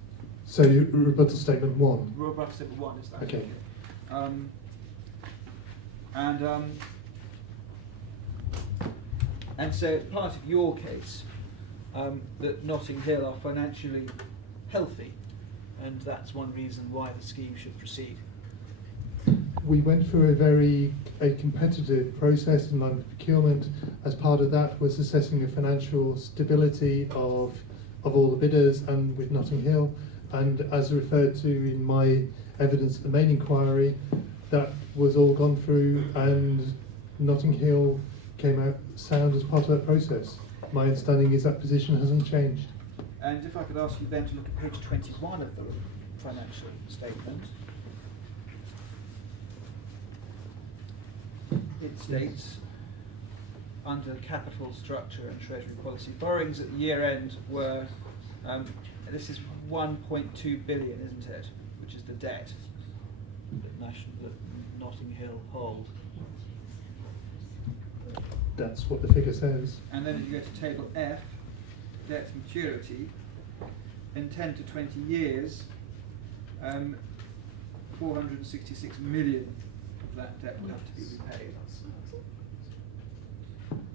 So rebuttal statement 1? Rebuttal statement 1 is that. Okay. And so part of your case, that Notting Hill are financially healthy, and that's one reason why the scheme should proceed. We went through a competitive process in line with procurement. As part of that was assessing the financial stability of all the bidders and with Notting Hill. And as referred to in my evidence at the main inquiry, that was all gone through and Notting Hill came out sound as part of that process. My understanding is that position hasn't changed. And if I could ask you then to look at page 21 of the financial statement. It states, under capital structure and treasury policy, borrowings at the year end were, this is 1.2 billion, isn't it? Which is the debt that Notting Hill hold. That's what the figure says. And then if you go to table F, debt maturity, in 10 to 20 years, 466 million of that debt will have to be repaid.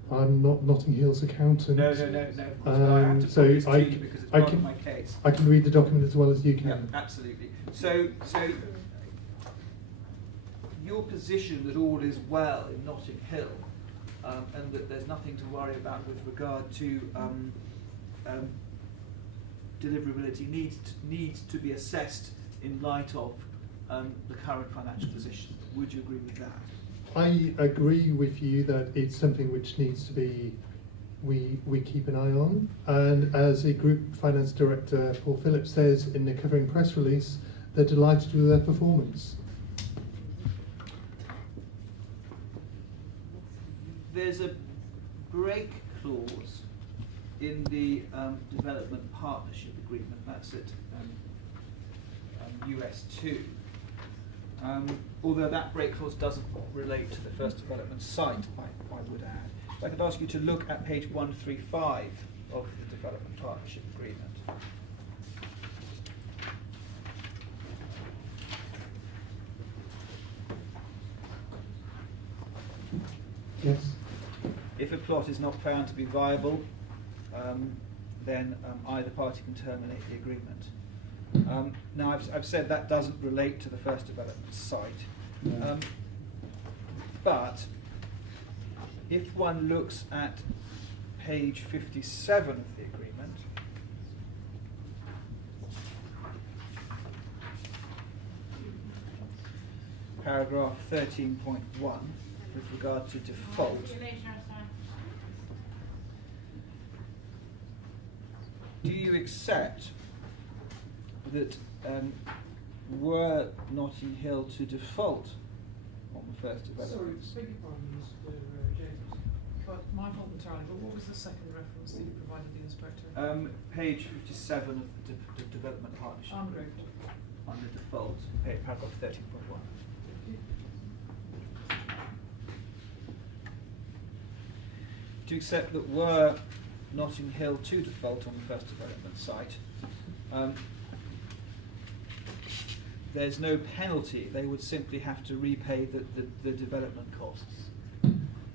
I'm not Notting Hill's accountant. No. Of course, but I have to so put this I to you because it's I part can- of my case. I can read the document as well as you Yeah, can. absolutely. So your position that all is well in Notting Hill, and that there's nothing to worry about with regard to deliverability needs to be assessed in light of the current financial position. Would you agree with that? I agree with you that it's something which needs to be, we keep an eye on. And as a group finance director, Paul Phillips says in the covering press release, they're delighted with their performance. There's a break clause in the development partnership agreement. That's at US 2. Although that break clause doesn't relate to the first development site, I would add. If I could ask you to look at page 135 of the development partnership agreement. Yes. If a plot is not found to be viable, then either party can terminate the agreement. Now, I've said that doesn't relate to the first development site, No. but if one looks at page 57 of the agreement, paragraph 13.1, with regard to default, do you accept that were Notting Hill to default on the first Sorry, development? beg your pardon, Mr. Jacobs. But my fault entirely, but what was the second reference that you provided the inspector? Page 57 of the development partnership Ungrouped. on the default, paragraph 13.1. Do you accept that were Notting Hill to default on the first development site, there's no penalty, they would simply have to repay the development costs?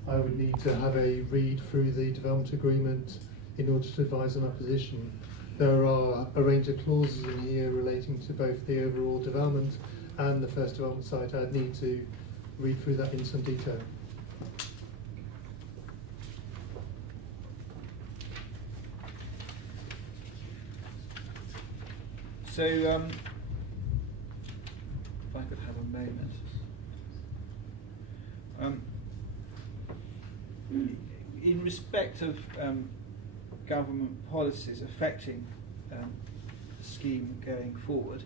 I would need to have a read through the development agreement in order to advise on our position. There are a range of clauses in here relating to both the overall development and the first development site. I'd need to read through that in some detail. So, if I could have a moment. In respect of government policies affecting the scheme going forward,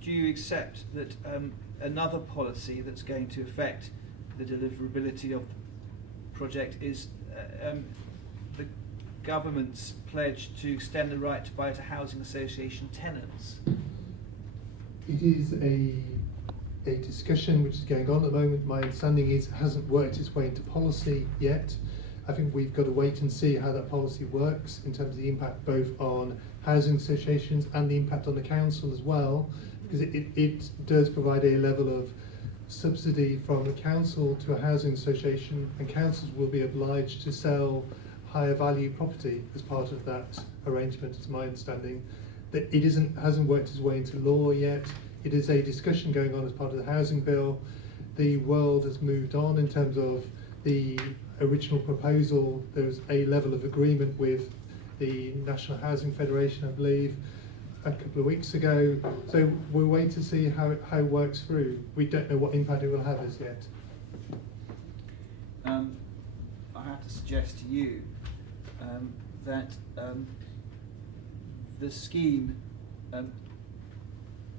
do you accept that another policy that's going to affect the deliverability of the project is the government's pledge to extend the right to buy to housing association tenants? It is a discussion which is going on at the moment. My understanding is it hasn't worked its way into policy yet. I think we've got to wait and see how that policy works in terms of the impact both on housing associations and the impact on the council as well, because it does provide a level of subsidy from the council to a housing association, and councils will be obliged to sell higher value property as part of that arrangement, to my understanding. That it hasn't worked its way into law yet. It is a discussion going on as part of the housing bill. The world has moved on in terms of the original proposal. There was a level of agreement with the National Housing Federation, I believe, a couple of weeks ago. So we'll wait to see how it works through. We don't know what impact it will have as yet. I have to suggest to you that the scheme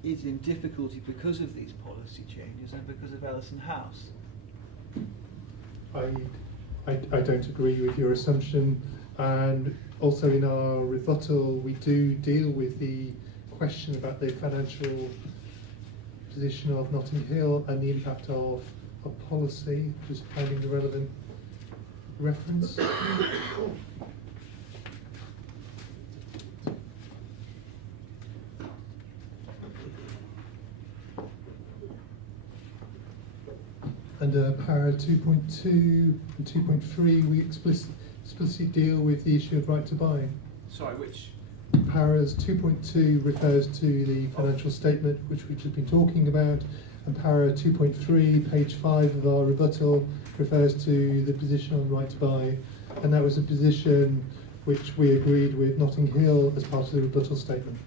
is in difficulty because of these policy changes and because of Ellison House. I don't agree with your assumption, and also in our rebuttal we do deal with the question about the financial position of Notting Hill and the impact of policy, just finding the relevant reference. para 2.2 and 2.3, we explicitly deal with the issue of right to buy. Sorry, which? Paras 2.2 refers to the financial statement, which we've just been talking about, and para 2.3, page 5 of our rebuttal, refers to the position on right to buy, and that was a position which we agreed with Notting Hill as part of the rebuttal statement.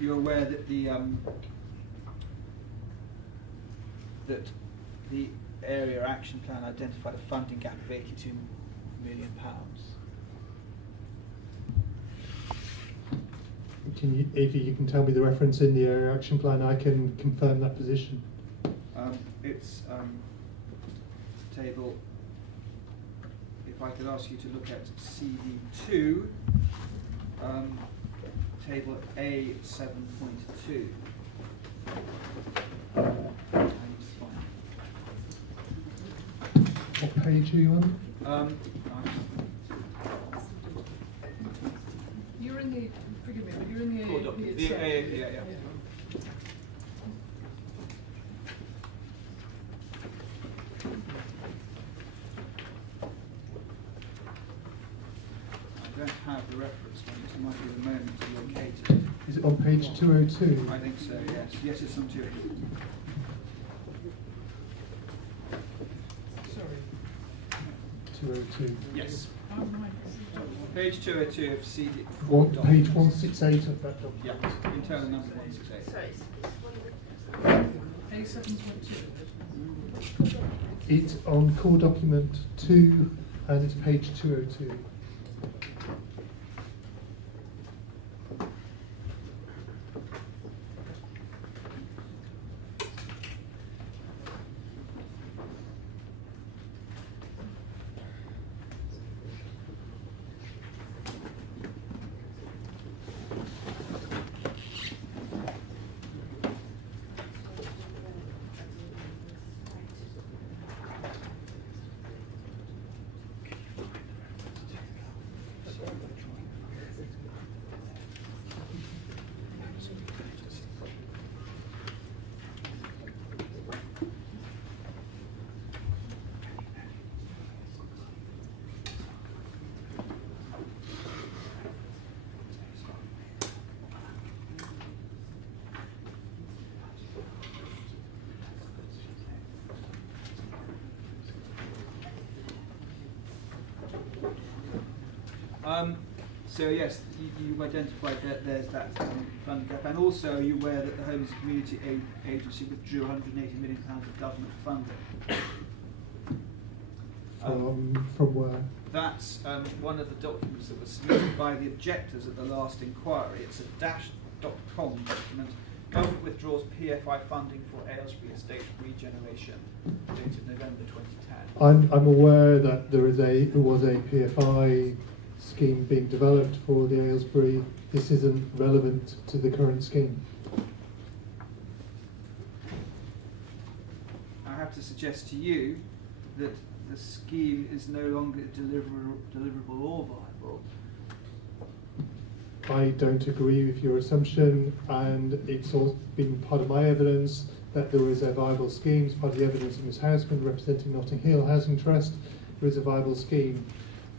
You're aware that the area action plan identified a funding gap of £82 million. If you can tell me the reference in the area action plan, I can confirm that position. It's table, if I could ask you to look at CD2, table A7.2. What page are you on? You're in the, forgive me, but you're in the Core AAP document. itself. Yeah. I don't have the reference one, so it might be the moment to locate it. Is it on page 202? I think so, yes. Yes, it's on 202. Sorry. 202. Yes. Oh, right. Page 202 of CD. Page 168 of that document. Yeah, internal number 168. So it's A7.2. It's on core document 2 and it's page 202. So yes, you've identified that there's that funding gap, and also you're aware that the Homes and Community Agency withdrew £180 million of government funding. From where? That's one of the documents that was submitted by the objectors at the last inquiry. It's a dash.com document. Government withdraws PFI funding for Aylesbury Estate Regeneration, dated November 2010. I'm aware that there was a PFI scheme being developed for the Aylesbury. This isn't relevant to the current scheme. I have to suggest to you that the scheme is no longer deliverable or viable. I don't agree with your assumption, and it's also been part of my evidence that there is a viable scheme. It's part of the evidence of Ms Houseman representing Notting Hill Housing Trust. There is a viable scheme.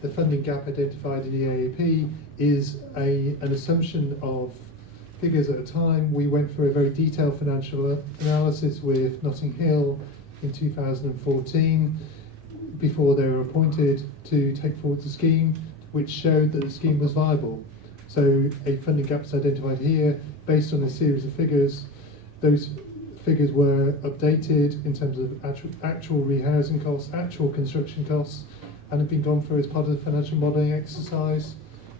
The funding gap identified in the AAP is an assumption of figures at a time. We went through a very detailed financial analysis with Notting Hill in 2014 before they were appointed to take forward the scheme, which showed that the scheme was viable. So a funding gap is identified here based on a series of figures. Those figures were updated in terms of actual rehousing costs, actual construction costs, and have been gone through as part of the financial modelling exercise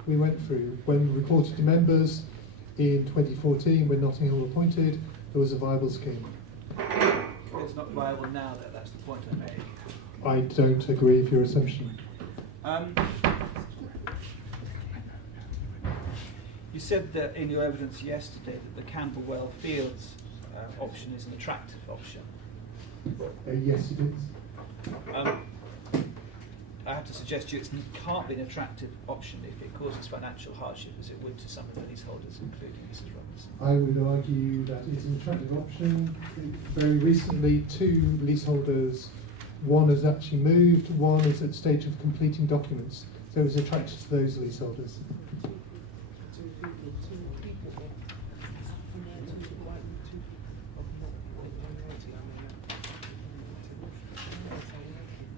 we went through. When reported to members in 2014, when Notting Hill were appointed, there was a viable scheme. It's not viable now, that's the point I made. I don't agree with your assumption. You said that in your evidence yesterday that the Camberwell Fields option is an attractive option. Yes, it is. I have to suggest to you it can't be an attractive option if it causes financial hardship as it would to some of the leaseholders, including Mrs. Robinson. I would argue that it's an attractive option. Very recently, 2 leaseholders, one has actually moved, one is at the stage of completing documents. So it was attractive to those leaseholders.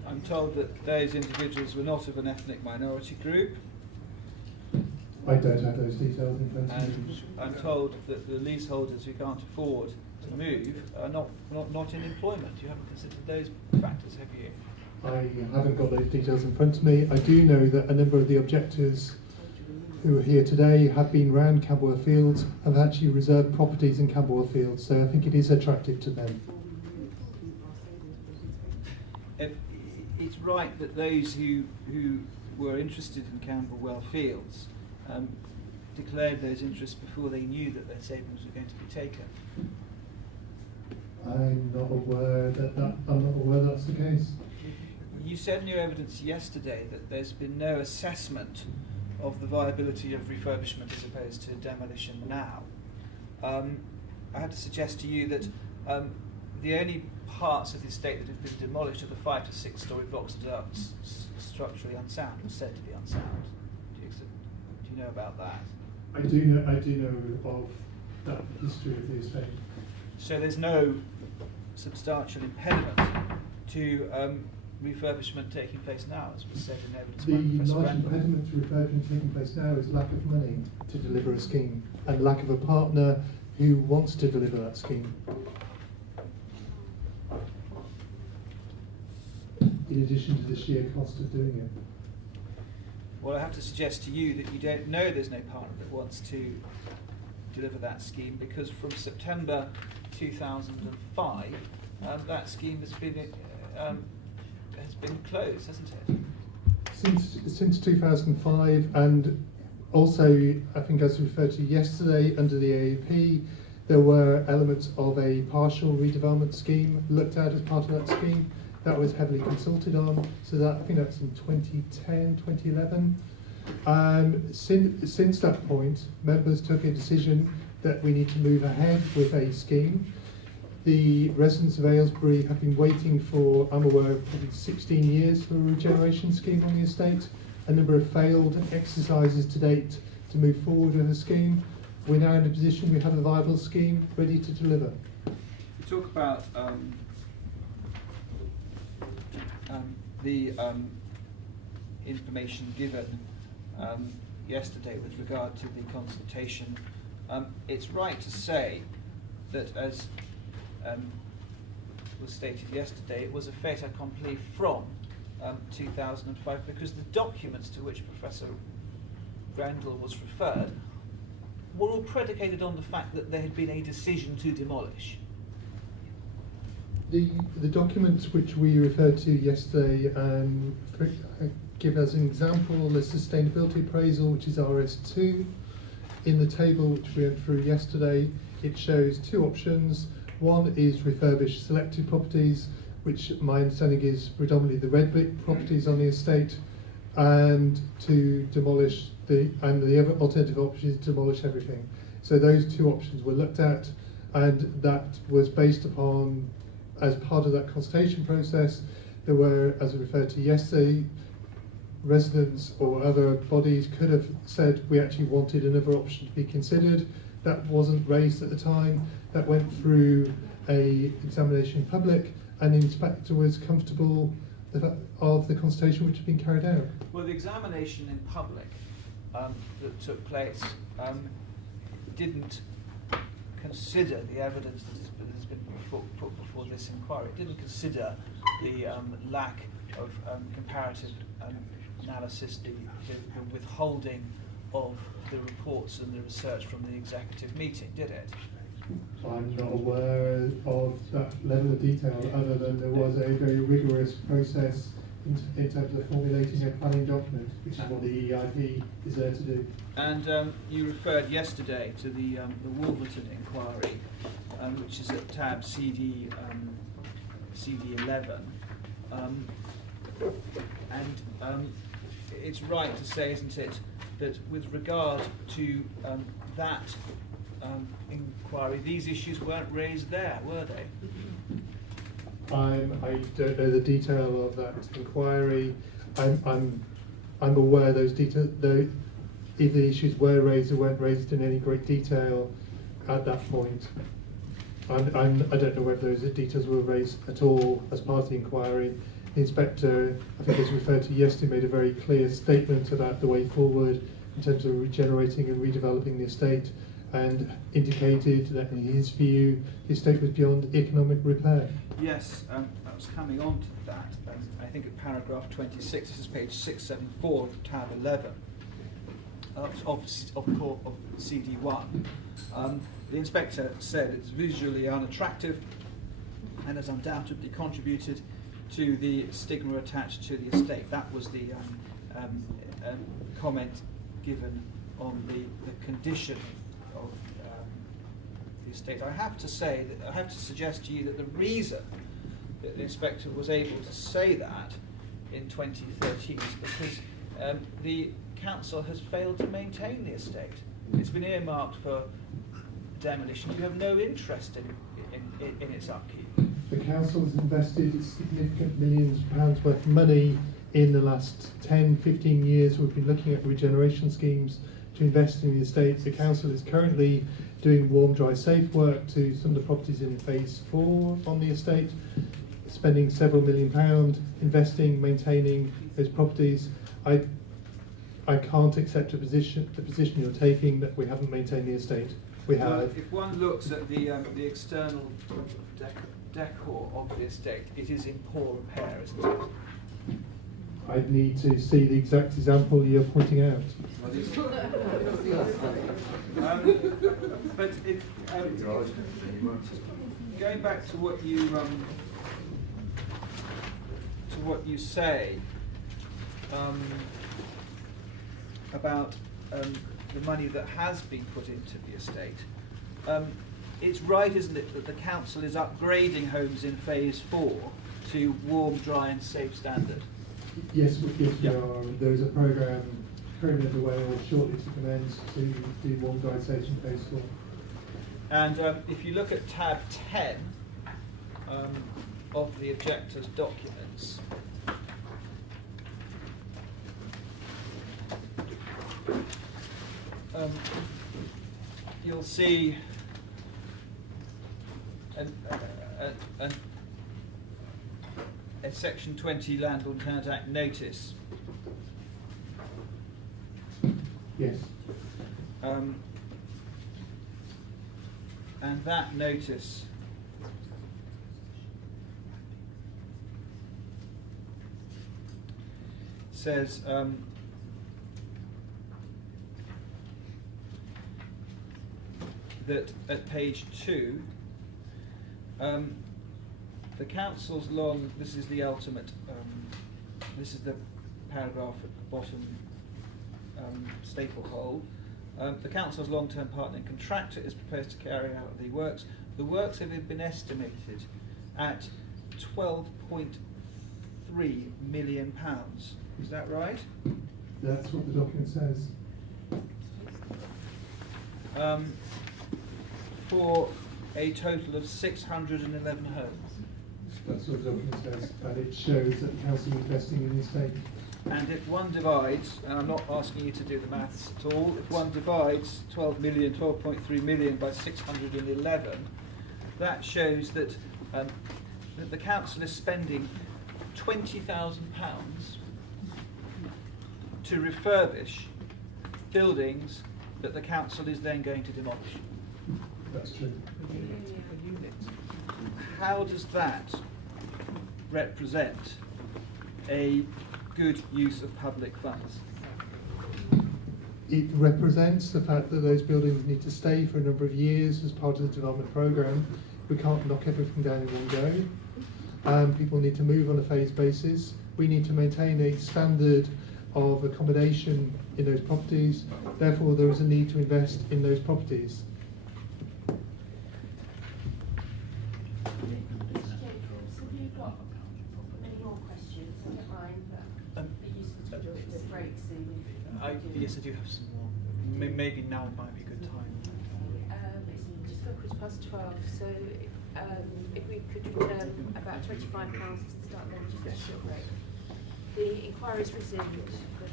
I'm told that those individuals were not of an ethnic minority group. I don't have those details in front of And me. I'm told that the leaseholders who can't afford to move are not in employment. You haven't considered those factors, have you? I haven't got those details in front of me. I do know that a number of the objectors who are here today have been round Camberwell Fields, have actually reserved properties in Camberwell Fields, so I think it is attractive to them. It's right that those who were interested in Camberwell Fields declared those interests before they knew that their savings were going to be taken. I'm not aware that's the case. You said in your evidence yesterday that there's been no assessment of the viability of refurbishment as opposed to demolition now. I have to suggest to you that the only parts of the estate that have been demolished are the 5 to 6 story blocks that are structurally unsound, or said to be unsound. Do you know about that? I do know of that history of the estate. So there's no substantial impediment to refurbishment taking place now, as was said in evidence by The Professor large Randall. impediment to refurbishment taking place now is lack of money to deliver a scheme and lack of a partner who wants to deliver that scheme. In addition to the sheer cost of doing it. Well, I have to suggest to you that you don't know there's no partner that wants to deliver that scheme, because from September 2005, that scheme has been closed, hasn't it? Since 2005, and also I think as referred to yesterday under the AAP, there were elements of a partial redevelopment scheme looked at as part of that scheme. That was heavily consulted on, so that I think that's in 2010, 2011. Since that point, members took a decision that we need to move ahead with a scheme. The residents of Aylesbury have been waiting for, I'm aware of, probably 16 years for a regeneration scheme on the estate. A number of failed exercises to date to move forward with a scheme. We're now in a position we have a viable scheme ready to deliver. We talk about the information given yesterday with regard to the consultation. It's right to say that, as was stated yesterday, it was a fait accompli from 2005, because the documents to which Professor Randall was referred were all predicated on the fact that there had been a decision to demolish. The documents which we referred to yesterday give as an example the sustainability appraisal, which is RS2. In the table which we went through yesterday, it shows 2 options. One is refurbished selected properties, which my understanding is predominantly the red brick properties on the estate, and to demolish the other alternative option is to demolish everything. So those 2 options were looked at, and that was based upon, as part of that consultation process, there were, as I referred to yesterday, residents or other bodies could have said we actually wanted another option to be considered. That wasn't raised at the time. That went through a examination in public, and the inspector was comfortable of the consultation which had been carried out. Well, the examination in public that took place didn't consider the evidence that has been put before this inquiry. It didn't consider the lack of comparative analysis, the withholding of the reports and the research from the executive meeting, did it? I'm not aware of that level of detail, other than there was a very rigorous process in terms of formulating a planning document, which is what the EIP is there to do. And you referred yesterday to the Wolverton inquiry, which is at tab CD 11. And it's right to say, isn't it, that with regard to that inquiry, these issues weren't raised there, were they? I don't know the detail of that inquiry. I'm aware those details, though, if the issues were raised or weren't raised in any great detail at that point. I don't know whether those details were raised at all as part of the inquiry. The inspector, I think as referred to yesterday, made a very clear statement about the way forward in terms of regenerating and redeveloping the estate, and indicated that in his view the estate was beyond economic repair. Yes, I was coming on to that. I think at paragraph 26, this is page 674 of tab 11 of CD1. The inspector said it's visually unattractive and has undoubtedly contributed to the stigma attached to the estate. That was the comment given on the condition of the estate. I have to say that I have to suggest to you that the reason that the inspector was able to say that in 2013 is because the council has failed to maintain the estate. It's been earmarked for demolition. You have no interest in its upkeep. The council has invested significant millions of pounds worth of money in the last 10, 15 years. We've been looking at regeneration schemes to invest in the estate. The council is currently doing warm, dry, safe work to some of the properties in phase 4 on the estate, spending several £1 million, investing, maintaining those properties. I can't accept the position you're taking that we haven't maintained the estate. We have. Well, if one looks at the external decor of the estate, it is in poor repair, isn't it? I'd need to see the exact example you're pointing out. But going back to what you say about the money that has been put into the estate, it's right, isn't it, that the council is upgrading homes in phase 4 to warm, dry and safe standard? Yes, we are. There is a programme currently underway or shortly to commence to do warm, dry, safe in phase 4. And if you look at tab 10 of the objectors' documents, you'll see a Section 20 Landlord Tenant Act notice. Yes. And that notice says that at page 2, the council's this is the ultimate, this is the paragraph at the bottom, staple hold. The council's long-term partner and contractor is proposed to carry out the works. The works have been estimated at £12.3 million. Is that right? That's what the document says. For a total of 611 homes. That's what the document says, and it shows that the council is investing in the estate. And if one divides, and I'm not asking you to do the maths at all, if one divides 12.3 million by 611, that shows that, that the council is spending £20,000 to refurbish buildings that the council is then going to demolish. That's true. A unit. How does that represent a good use of public funds? It represents the fact that those buildings need to stay for a number of years as part of the development programme. We can't knock everything down in one go. People need to move on a phased basis. We need to maintain a standard of accommodation in those properties. Therefore, there is a need to invest in those properties. Mr. Jacobs, have you got many more questions? I don't mind. Yes, I do have some more. Maybe now might be a good time. It's just got 12:15, so if we could return about £25 to start the legislative break. The inquiry is resumed, but